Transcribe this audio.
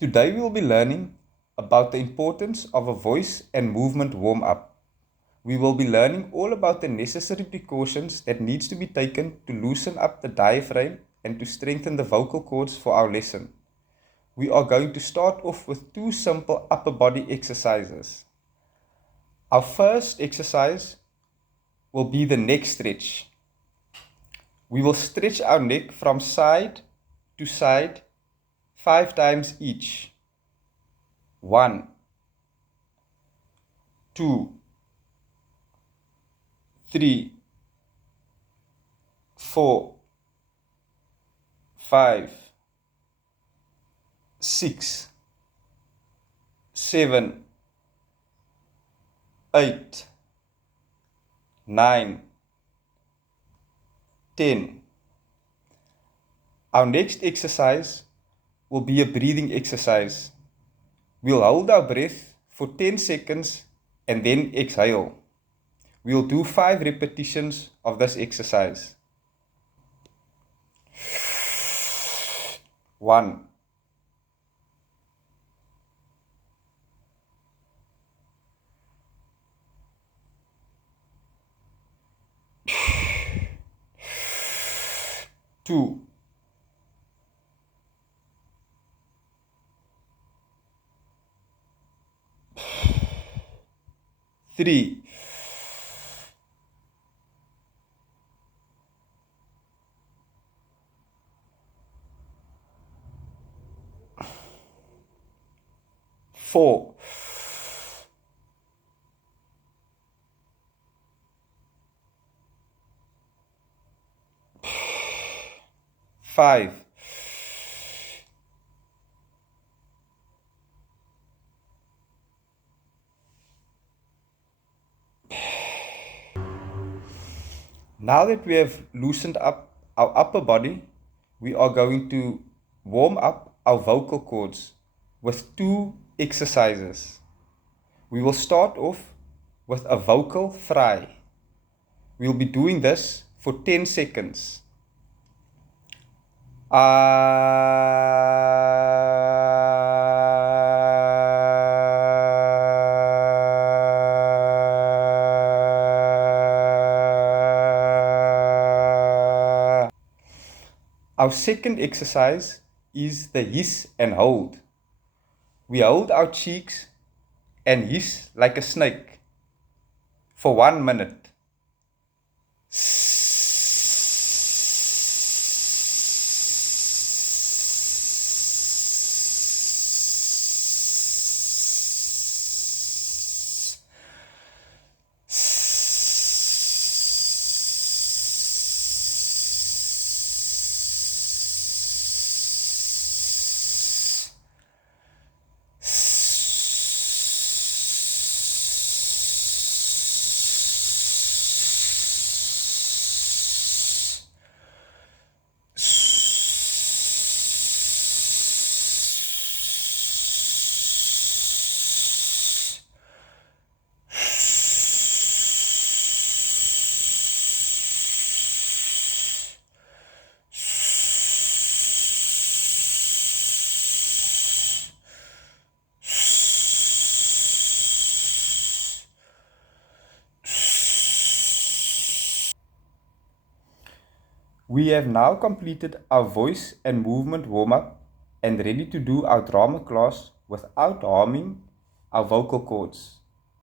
Today we will be learning about the importance of a voice and movement warm-up. We will be learning all about the necessary precautions that needs to be taken to loosen up the diaphragm and to strengthen the vocal cords for our lesson. We are going to start off with two simple upper body exercises. Our first exercise will be the neck stretch. We will stretch our neck from side to side 5 times each. 1, 2, 3, 4, 5, 6, 7, 8, 9, 10. Our next exercise will be a breathing exercise. We'll hold our breath for 10 seconds and then exhale. We'll do 5 repetitions of this exercise. 1, 2, 3, 4, 5, 'Now that we have loosened up our upper body, we are going to warm up our vocal cords with 2 exercises. We will start off with a vocal fry. We'll be doing this for 10 seconds. Our second exercise is the hiss and hold. We hold our cheeks and hiss like a snake for 1 minute. We have now completed our voice and movement warm-up and ready to do our drama class without harming our vocal cords.